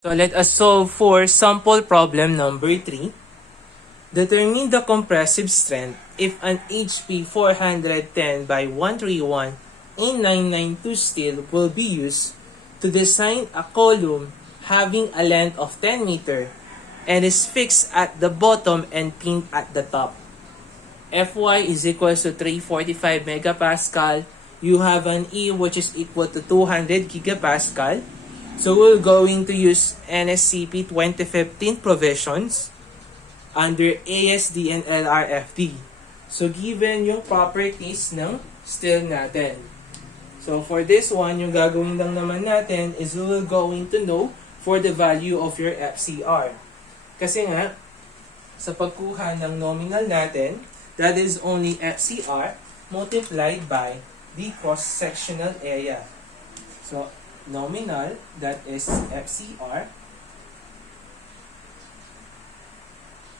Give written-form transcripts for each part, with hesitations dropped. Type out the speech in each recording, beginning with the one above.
So let us solve for sample problem number 3. Determine the compressive strength if an HP 410 by 131 A992 steel will be used to design a column having a length of 10 meter and is fixed at the bottom and pinned at the top. Fy is equal to 345 megapascal. You have an E which is equal to 200 gigapascal. So we're going to use NSCP 2015 provisions under ASD and LRFD. So given yung properties ng steel natin. So for this one, yung gagawin lang naman natin is we will going to know for the value of your FCR. Kasi nga, sa pagkuha ng nominal natin, that is only FCR multiplied by the cross-sectional area. So nominal, that is FCR,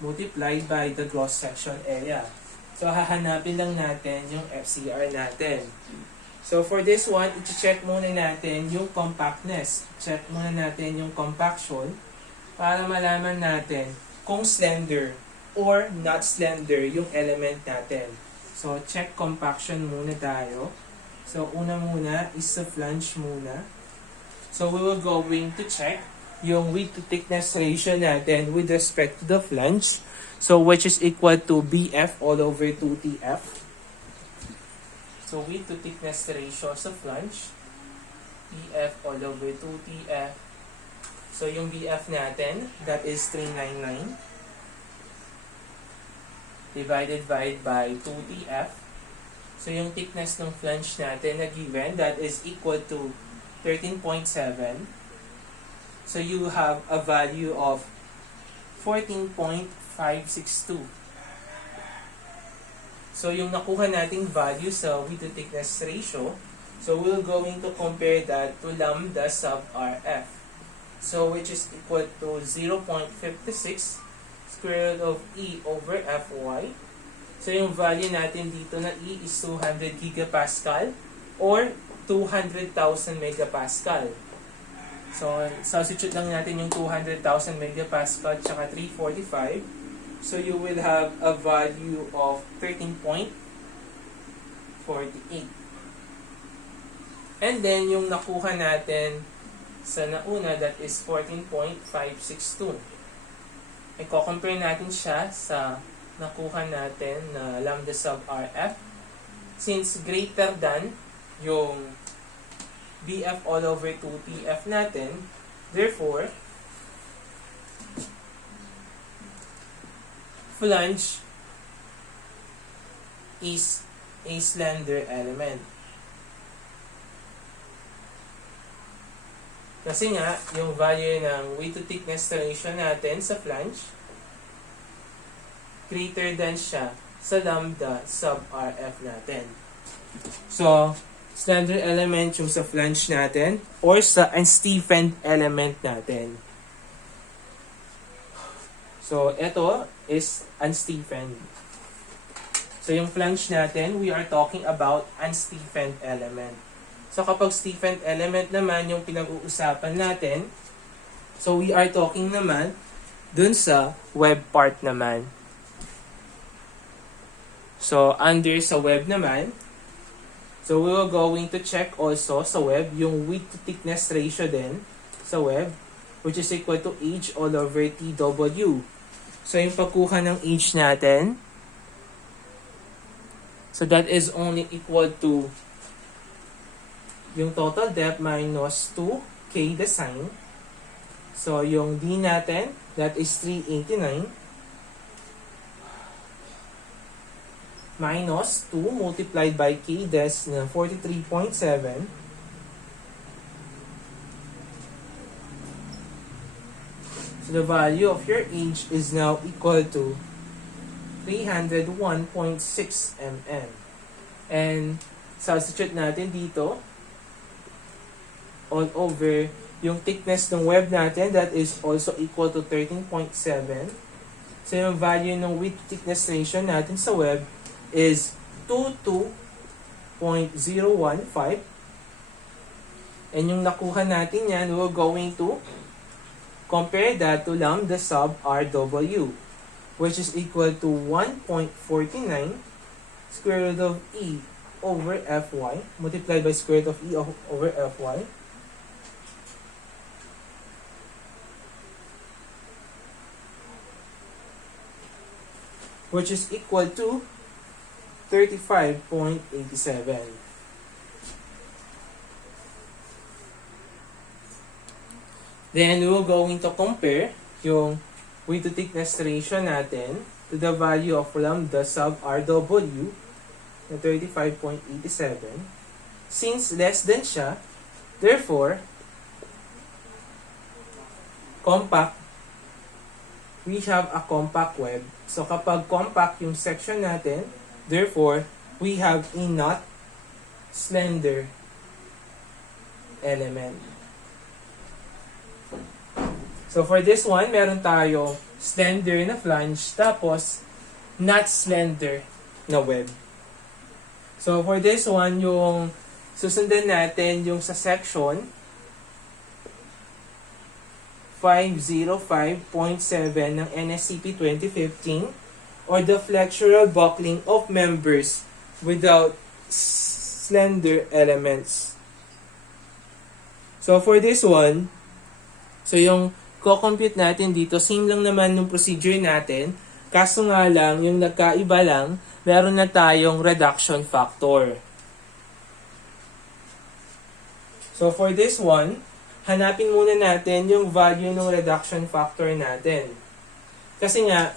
multiplied by the cross-section area. So, hahanapin lang natin yung FCR natin. So, for this one, i-check muna natin yung compactness. Check muna natin yung compaction para malaman natin kung slender or not slender yung element natin. So, check compaction muna tayo. So, una muna is sa flange muna. So, we will going to check yung width to thickness ratio natin with respect to the flange. So, which is equal to BF all over 2TF. So, width to thickness ratio sa flange, BF all over 2TF. So, yung BF natin, that is 399 divided by 2TF. So, yung thickness ng flange natin na given, that is equal to 13.7. So you have a value of 14.562. So yung nakuha nating value sa width to thickness ratio, so we're going to compare that to lambda sub RF. So which is equal to 0.56 square root of E over Fy. So yung value natin dito na E is 200 gigapascal or 200,000 megapascal. So, substitute lang natin yung 200,000 megapascal tsaka 345. So, you will have a value of 13.48. And then, yung nakuha natin sa nauna, that is 14.562. I-compare natin siya sa nakuha natin na lambda sub RF. Since greater than yung BF all over 2TF natin, therefore, flange is a slender element. Kasi nga, yung value ng width to thickness ratio natin sa flange, greater than siya sa lambda sub RF natin. So, slender element yung sa flange natin or sa unstiffened element natin. So, ito is unstiffened. So, yung flange natin, we are talking about unstiffened element. So, kapag stiffened element naman yung pinag-uusapan natin, so we are talking naman dun sa web part naman. So, under sa web naman, so we will going to check also sa web yung width to thickness ratio din sa web, which is equal to H all over TW. So yung pagkuha ng H natin, so that is only equal to yung total depth minus 2K the sine. So yung D natin, that is 389. Minus 2 multiplied by K des na 43.7. So the value of your H is now equal to 301.6 mm. And substitute natin dito all over yung thickness ng web natin, that is also equal to 13.7. So yung value ng width thickness ratio natin sa web is 22.015. And yung nakuha natin yan, we're going to compare that to lambda sub RW, which is equal to 1.49 square root of E over Fy multiplied by square root of E over Fy which is equal to 35.87. Then, we're going to compare yung weight to thickness ratio natin to the value of lambda sub RW na 35.87. Since less than siya, therefore, compact, we have a compact web. So, kapag compact yung section natin, therefore, we have a not slender element. So, for this one, meron tayo slender na flange, tapos not slender na web. So, for this one, yung susundan natin yung sa section 505.7 ng NSCP 2015 or the flexural buckling of members without slender elements. So, for this one, so yung co-compute natin dito, same lang naman yung procedure natin. Kaso nga lang, yung nagkaiba lang, meron na tayong reduction factor. So for this one, hanapin muna natin yung value ng reduction factor natin. Kasi nga,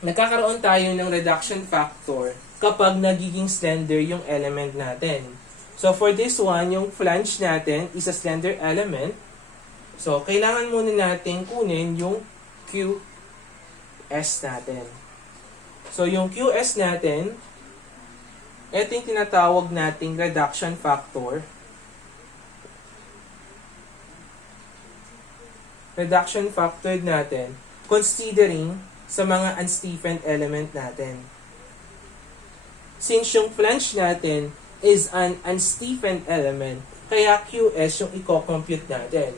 nagkakaroon tayo ng reduction factor kapag nagiging slender yung element natin. So for this one, yung flange natin is a slender element. So, kailangan muna natin kunin yung QS natin. So, yung QS natin, ito yung tinatawag nating reduction factor. Reduction factor natin, considering sa mga unstiffened element natin. Since yung flange natin is an unstiffened element, kaya QS yung i-compute natin.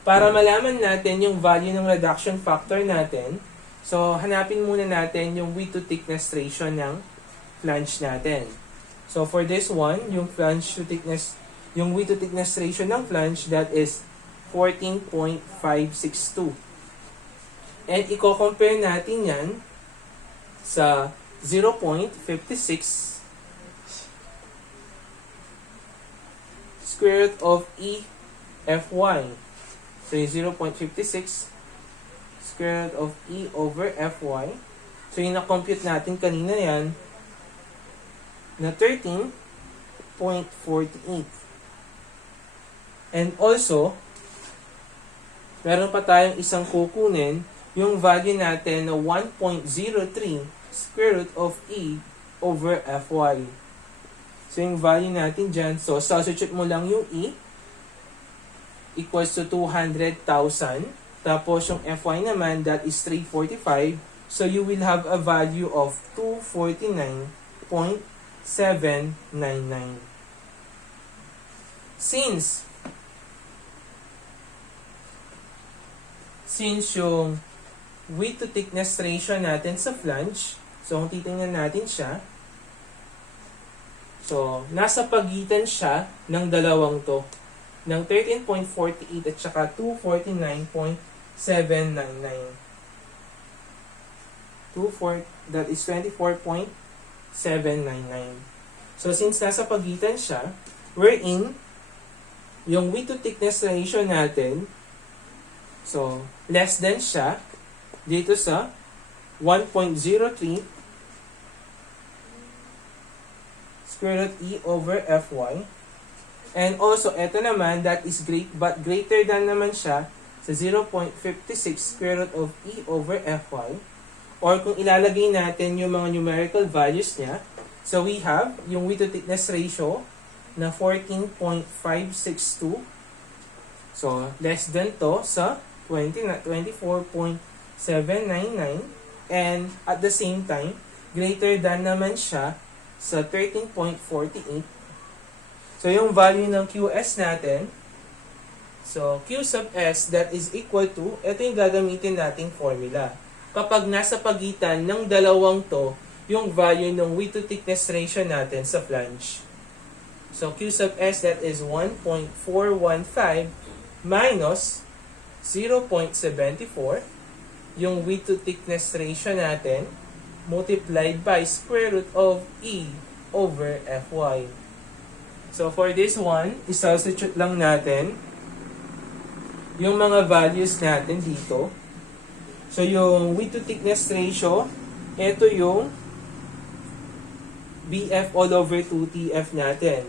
Para malaman natin yung value ng reduction factor natin, so hanapin muna natin yung width to thickness ratio ng flange natin. So for this one, yung width to thickness ratio ng flange, that is 14.562. And i-compare natin yan sa 0.56 square root of E Fy. So, yung 0.56 square root of E over Fy. So, yung na-compute natin kanina yan na 13.48. And also, meron pa tayong isang kukunin, yung value natin na 1.03 square root of E over Fy. So, yung value natin dyan, so, substitute mo lang yung E, equals to 200,000. Tapos yung Fy naman, that is 345. So you will have a value of 249.799. Since yung width to thickness ratio natin sa flange, so kung titingnan natin siya, so nasa pagitan siya ng dalawang to, ng 13.48 at saka 249.799. That is 24.799. So, since nasa pagitan siya, wherein, yung width to thickness ratio natin, so, less than siya, dito sa 1.03 square root E over Fy. And also, ito naman, that is greater than naman siya sa 0.56 square root of E over Fy. Or kung ilalagay natin yung mga numerical values niya, so we have yung width to thickness ratio na 14.562. So, less than to sa 24.799. And at the same time, greater than naman siya sa 13.48. So, yung value ng QS natin So, Q sub S that is equal to, ito yung gagamitin nating formula. Kapag nasa pagitan ng dalawang to, yung value ng width to thickness ratio natin sa flange. So, Q sub S that is 1.415 minus 0.74, yung width to thickness ratio natin, multiplied by square root of E over Fy. So, for this one, isubstitute lang natin yung mga values natin dito. So, yung width to thickness ratio, ito yung BF all over 2TF natin,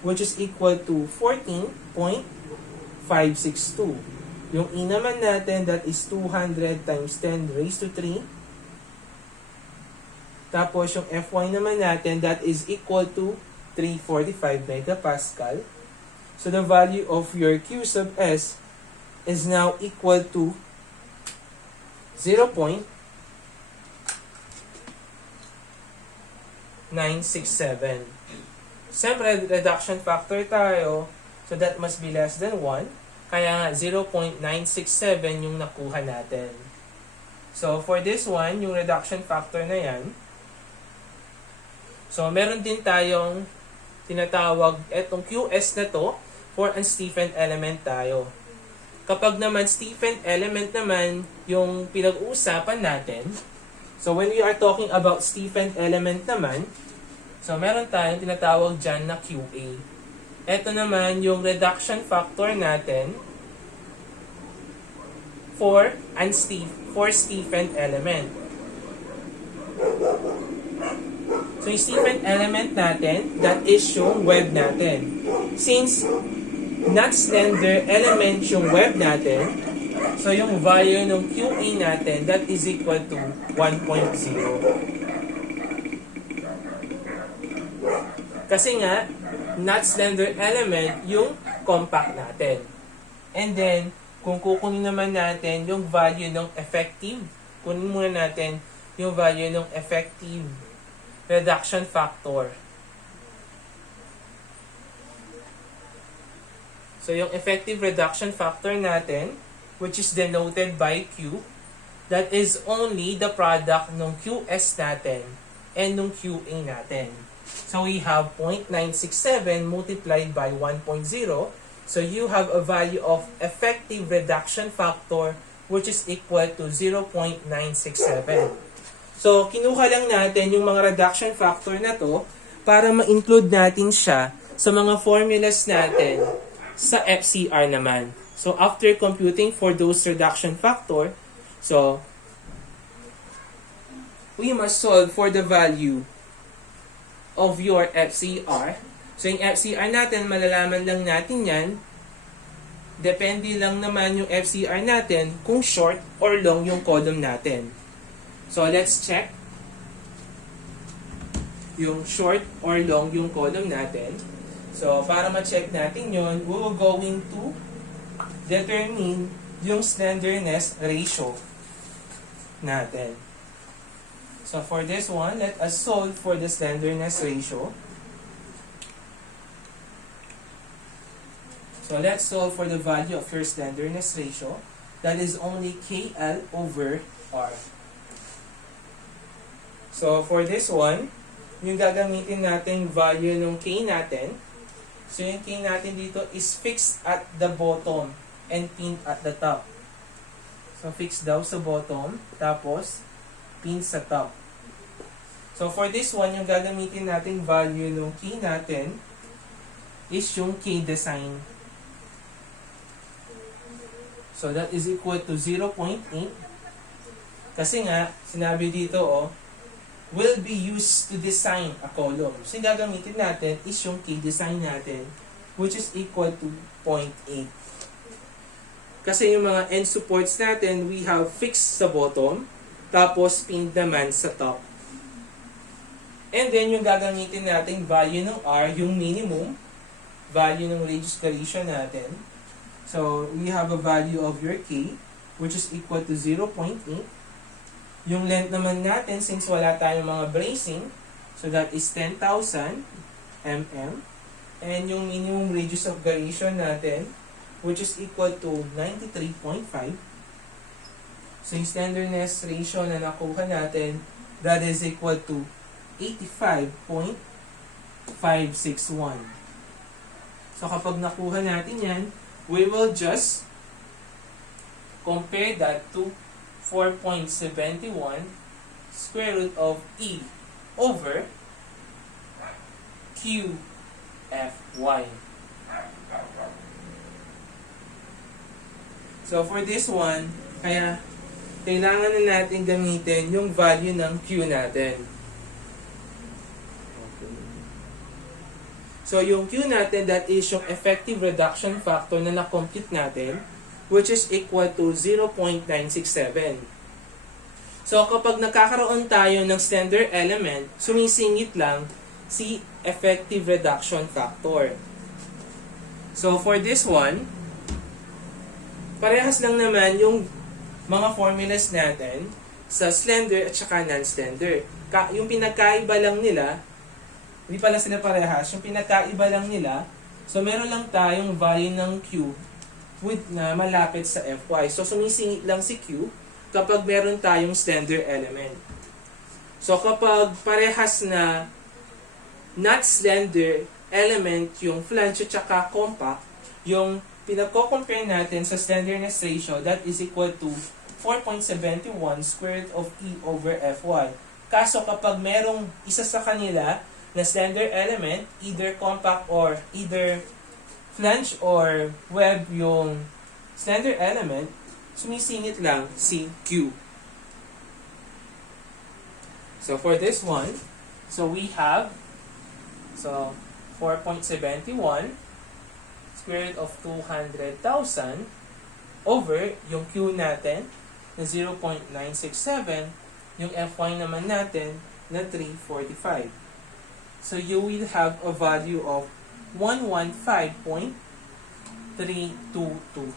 which is equal to 14.562. Yung E naman natin, that is 200 times 10 raised to 3. Tapos, yung Fy naman natin, that is equal to 345 megapascal. So, the value of your Q sub S is now equal to 0.967. Siyempre, reduction factor tayo, so that must be less than 1. Kaya nga, 0.967 yung nakuha natin. So, for this one, yung reduction factor na yan, so, meron din tayong tinatawag, etong QS na to, for unstiffened element tayo. Kapag naman stiffened element naman yung pinag-uusapan natin, so when we are talking about stiffened element naman, so meron tayong tinatawag dyan na QA. Ito naman yung reduction factor natin for stiffened element. So yung stiffened element natin, that is yung web natin. Since not slender element yung web natin, so yung value ng QA natin, that is equal to 1.0. Kasi nga, not slender element yung compact natin. And then, kung kukunin naman natin yung value ng effective, kunin muna natin yung value ng effective reduction factor. So, yung effective reduction factor natin, which is denoted by Q, that is only the product ng QS natin and ng QA natin. So, we have 0.967 multiplied by 1.0. So, you have a value of effective reduction factor which is equal to 0.967. So, kinuha lang natin yung mga reduction factor na to para ma-include natin siya sa mga formulas natin sa FCR naman. So, after computing for those reduction factor, so, we must solve for the value of your FCR. So, yung FCR natin, malalaman lang natin yan. Depende lang naman yung FCR natin kung short or long yung column natin. So, let's check yung short or long yung column natin. So, para ma-check natin yun, we will going to determine yung slenderness ratio natin. So, for this one, let us solve for the slenderness ratio. So, let's solve for the value of your slenderness ratio. That is only KL over R. So, for this one, yung gagamitin natin value ng K natin. So, yung K natin dito is fixed at the bottom and pinned at the top. So, fixed daw sa bottom, tapos pinned sa top. So, for this one, yung gagamitin natin value ng K natin is yung K design. So, that is equal to 0.8. Kasi nga, sinabi dito, will be used to design a column. So, yung gagamitin natin is yung K design natin, which is equal to 0.8. Kasi yung mga end supports natin, we have fixed sa bottom, tapos pinned naman sa top. And then, yung gagamitin natin value ng R, yung minimum value ng radius variation natin. So, we have a value of your K, which is equal to 0.8. Yung length naman natin, since wala tayong mga bracing, so that is 10,000 mm. And yung minimum radius of variation natin, which is equal to 93.5. So yung slenderness ratio na nakuha natin, that is equal to 85.561. So kapag nakuha natin yan, we will just compare that to 4.71 square root of E over QFY. So for this one, kaya kailangan na natin gamitin yung value ng Q natin. Okay. So yung Q natin, that is yung effective reduction factor na na-compute natin, which is equal to 0.967. So kapag nakakaroon tayo ng slender element, sumisingit lang si effective reduction factor. So for this one, parehas lang naman yung mga formulas natin sa slender at saka non-slender. Yung pinagkaiba lang nila, hindi pala sila parehas, yung pinagkaiba lang nila, so meron lang tayong value ng Q with na malapit sa Fy. So sumisingit lang si Q kapag meron tayong slender element. So kapag parehas na not slender element yung flange at saka compact, yung pinagko-compare natin sa slenderness ratio, that is equal to 4.71 square root of E over Fy. Kaso kapag merong isa sa kanila na slender element, either compact or either flange or web yung slender element, sumisingit lang si Q. So for this one, so we have 4.71 square root of 200,000 over yung Q natin na 0.967, yung Fy naman natin na 345. So you will have a value of 115.322.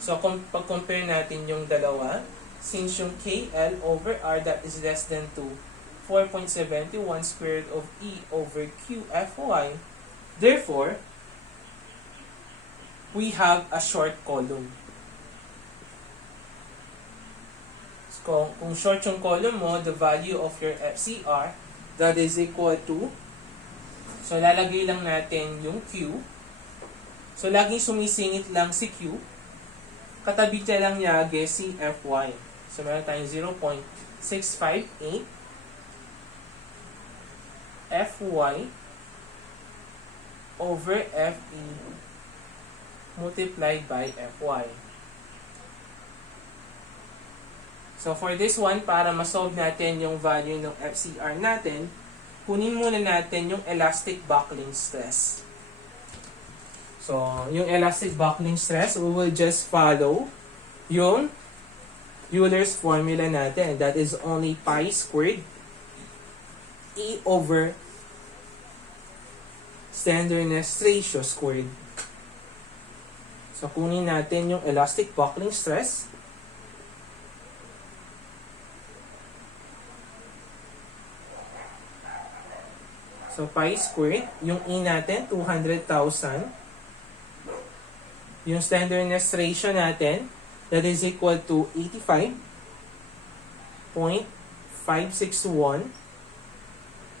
So kung pag-compare natin yung dalawa, since yung KL over R that is less than 2, 4.71 square root of E over QFY, therefore, we have a short column. So, kung short yung column mo, the value of your FCR, that is equal to, so lalagay lang natin yung Q. So, laging sumisingit lang si Q. Katabi niya lang niya si Fy. So, meron tayong 0.658 Fy over Fe multiplied by Fy. So for this one, para ma-solve natin yung value ng FCR natin, kunin muna natin yung elastic buckling stress. So, yung elastic buckling stress, we will just follow yung Euler's formula natin. That is only pi squared E over slenderness ratio squared. So, kunin natin yung elastic buckling stress. So, pi squared, yung E natin, 200,000. Yung slenderness ratio natin, that is equal to 85.561.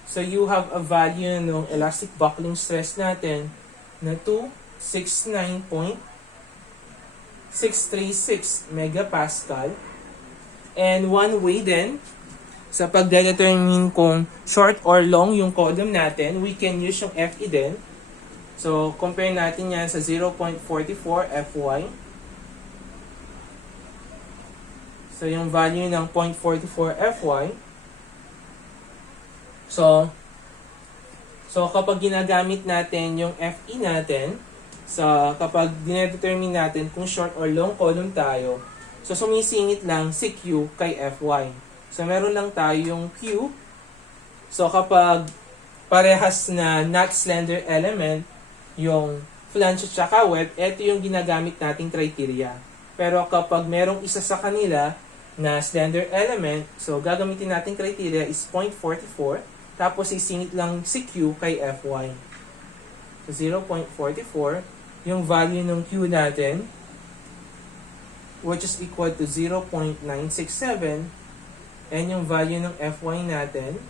So, you have a value ng elastic buckling stress natin na 269.636 megapascal. And one way din, sa pagdetermine kung short or long yung column natin, we can use yung Fe din. So, compare natin yan sa 0.44 Fy. So, yung value ng 0.44 Fy. So, kapag ginagamit natin yung Fe natin, kapag dinedetermine natin kung short or long column tayo, so sumisingit lang si Q kay Fy. So, meron lang tayo yung Q. So, kapag parehas na not slender element, yung flange at saka web, ito yung ginagamit nating criteria. Pero kapag merong isa sa kanila na slender element, so gagamitin nating criteria is 0.44, tapos isingit lang si Q kay Fy. 0.44. Yung value ng Q natin, which is equal to 0.967. And yung value ng Fy natin,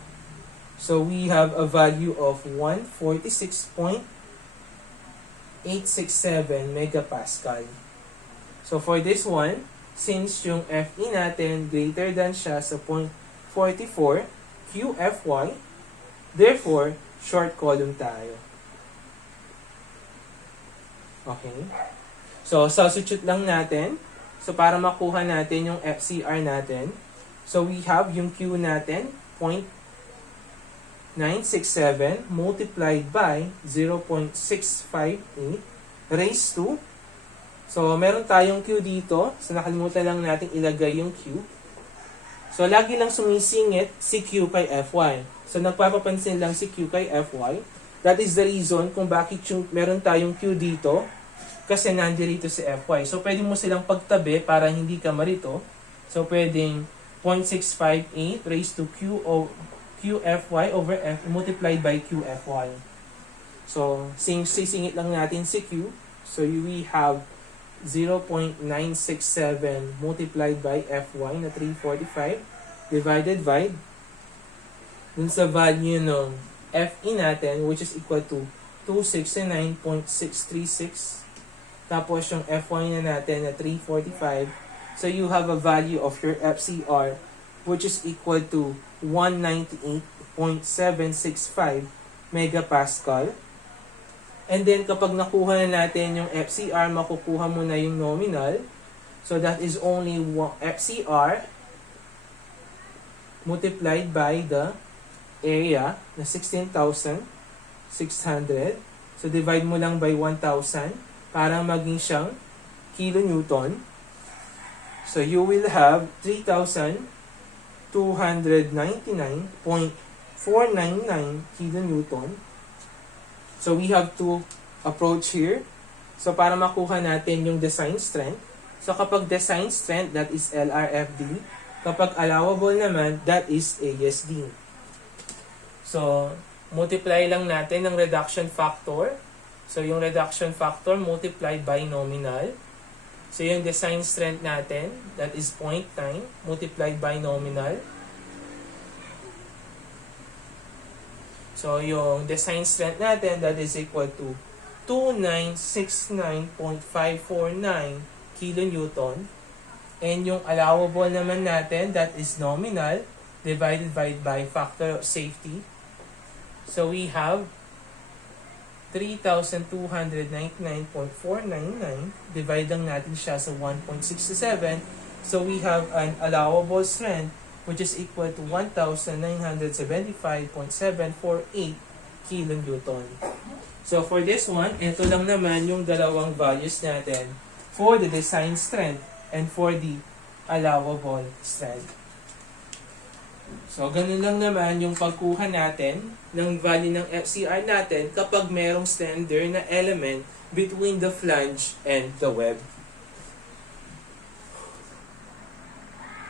so we have a value of 146.867 megapascal. So for this one, since yung Fe natin greater than siya sa 0.44 QFY, therefore, short column tayo. Okay? So, substitute lang natin. So, para makuha natin yung FCR natin, so we have yung Q natin, 0.967 multiplied by 0.658 raised to, so meron tayong Q dito, so nakalimutan lang natin ilagay yung Q. So lagi lang sumisingit si Q kay Fy. So nagpapapansin lang si Q kay Fy. That is the reason kung bakit yung meron tayong Q dito, kasi nandito si Fy. So pwede mo silang pagtabi para hindi ka marito. So pwedeng 0.658 raised to QFY over F multiplied by QFY. So, sisingit lang natin si Q. So, we have 0.967 multiplied by Fy na 345 divided by dun sa value ng Fe natin, which is equal to 269.636. Tapos, yung Fy na natin na 345. So, you have a value of your FCR which is equal to 198.765 megapascal. And then, kapag nakuha na natin yung FCR, makukuha mo na yung nominal. So, that is only FCR multiplied by the area na 16,600. So, divide mo lang by 1,000 para maging siyang kilonewton. So, you will have 3,299.499 kilonewton. So, we have to approach here. So, para makuha natin yung design strength. So, kapag design strength, that is LRFD. Kapag allowable naman, that is ASD. So, multiply lang natin ng reduction factor. So, yung reduction factor multiplied by nominal. So, yung design strength natin, that is 0.9 multiplied by nominal. So, yung design strength natin, that is equal to 2969.549 kilonewton. And yung allowable naman natin, that is nominal, divided by factor of safety. So, we have 3,299.499. Divide lang natin siya sa 1.67. So, we have an allowable strength which is equal to 1,975.748 kilonewton. So, for this one, ito lang naman yung dalawang values natin for the design strength and for the allowable strength. So, ganun lang naman yung pagkuha natin ng value ng FCR natin kapag merong slender na element between the flange and the web.